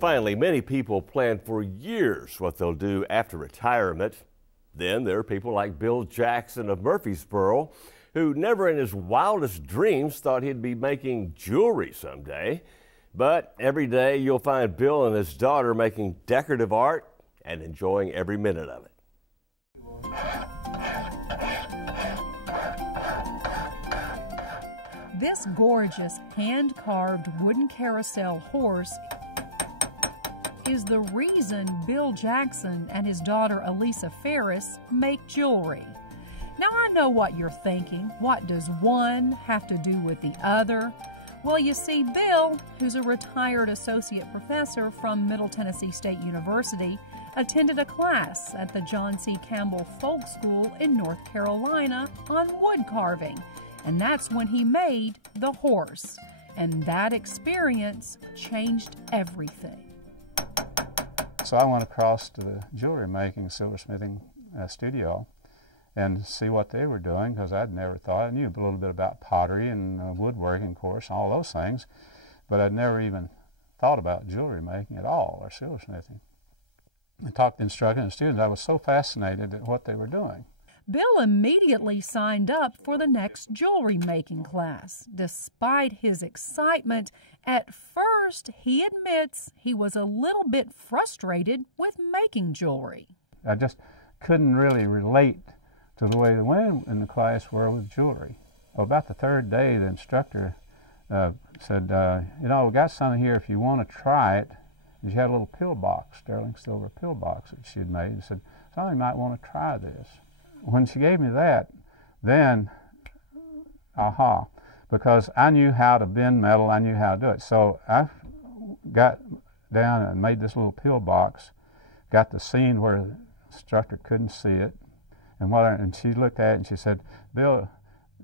Finally, many people plan for years what they'll do after retirement. Then there are people like Bill Jackson of Murfreesboro, who never in his wildest dreams thought he'd be making jewelry someday. But every day you'll find Bill and his daughter making decorative art and enjoying every minute of it. This gorgeous hand-carved wooden carousel horse is the reason Bill Jackson and his daughter Elisa Ferris make jewelry. Now I know what you're thinking. What does one have to do with the other? Well, you see, Bill, who's a retired associate professor from Middle Tennessee State University, attended a class at the John C. Campbell Folk School in North Carolina on wood carving, and that's when he made the horse. And that experience changed everything. So I went across to the jewelry making, silversmithing studio and see what they were doing, because I'd never thought. I knew a little bit about pottery and woodworking, of course, all those things, but I'd never even thought about jewelry making at all, or silversmithing. I talked to instructors and students. I was so fascinated at what they were doing. Bill immediately signed up for the next jewelry making class. Despite his excitement, at first he admits he was a little bit frustrated with making jewelry. I just couldn't really relate to the way the women in the class were with jewelry. Well, about the third day, the instructor said, you know, we got something here if you want to try it. She had a little pill box, sterling silver pill box that she had made, and said, somebody might want to try this. When she gave me that, then, aha, because I knew how to bend metal, I knew how to do it. So I got down and made this little pill box, got the scene where the instructor couldn't see it, and she looked at it and she said, Bill,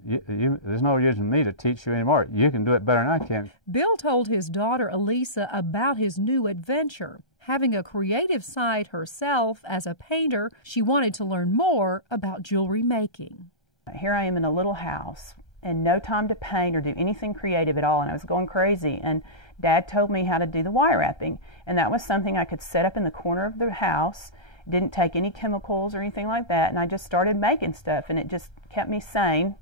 there's no reason me to teach you anymore. You can do it better than I can. Bill told his daughter Elisa about his new adventure. Having a creative side herself as a painter, she wanted to learn more about jewelry making. Here I am in a little house and no time to paint or do anything creative at all, and I was going crazy, and Dad told me how to do the wire wrapping, and that was something I could set up in the corner of the house. Didn't take any chemicals or anything like that, and I just started making stuff, and it just kept me sane,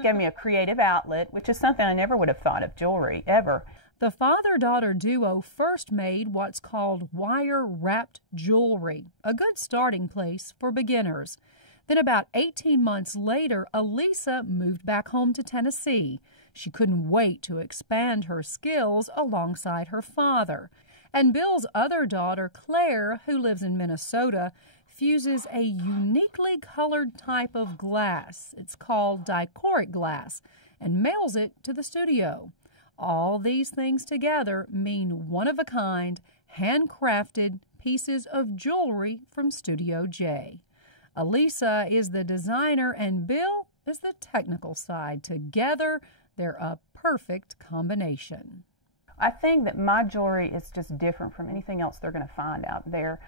gave me a creative outlet, which is something I never would have thought of jewelry, ever. The father-daughter duo first made what's called wire-wrapped jewelry, a good starting place for beginners. Then about 18 months later, Elisa moved back home to Tennessee. She couldn't wait to expand her skills alongside her father. And Bill's other daughter, Claire, who lives in Minnesota, fuses a uniquely colored type of glass. It's called dichroic glass, and mails it to the studio. All these things together mean one-of-a-kind, handcrafted pieces of jewelry from Studio J. Elisa is the designer and Bill is the technical side. Together, they're a perfect combination. I think that my jewelry is just different from anything else they're going to find out there.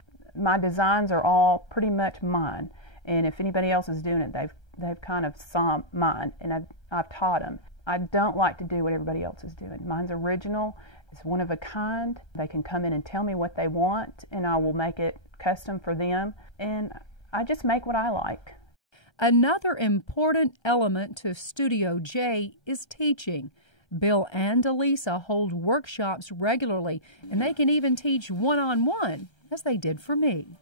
My designs are all pretty much mine, and if anybody else is doing it, they've kind of saw mine, and I've taught them. I don't like to do what everybody else is doing. Mine's original. It's one of a kind. They can come in and tell me what they want, and I will make it custom for them. And I just make what I like. Another important element to Studio J is teaching. Bill and Elisa hold workshops regularly, and they can even teach one-on-one, as they did for me.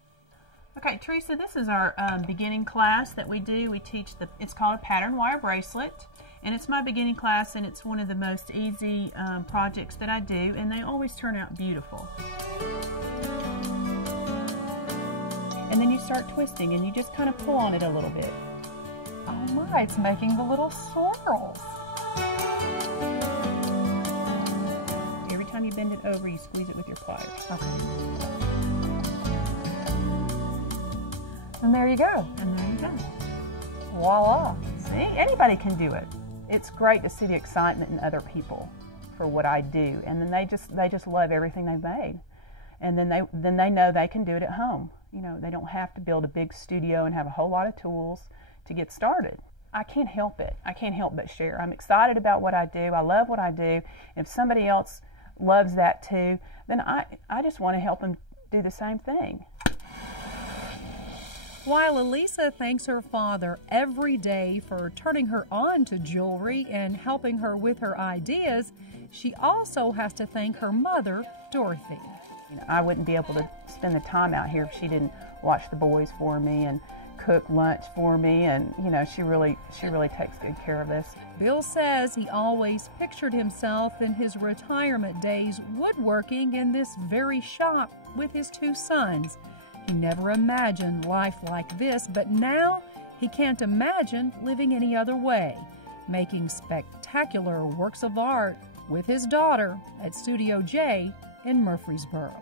Okay, Teresa, this is our beginning class that we do. We teach it's called a pattern wire bracelet. And it's my beginning class, and it's one of the most easy projects that I do, and they always turn out beautiful. And then you start twisting, and you just kind of pull on it a little bit. Oh my, it's making the little swirls. Every time you bend it over, you squeeze it with your pliers. Okay. And there you go. And there you go. Voila. See, anybody can do it. It's great to see the excitement in other people for what I do, and then they just love everything they've made, and then they know they can do it at home. You know, they don't have to build a big studio and have a whole lot of tools to get started. I can't help it. I can't help but share. I'm excited about what I do. I love what I do. If somebody else loves that too, then I just want to help him do the same thing. While Elisa thanks her father every day for turning her on to jewelry and helping her with her ideas, she also has to thank her mother, Dorothy. I wouldn't be able to spend the time out here if she didn't watch the boys for me and cook lunch for me, and she really takes good care of us. Bill says he always pictured himself in his retirement days woodworking in this very shop with his 2 sons. He never imagined life like this, but now he can't imagine living any other way, making spectacular works of art with his daughter at Studio J in Murfreesboro.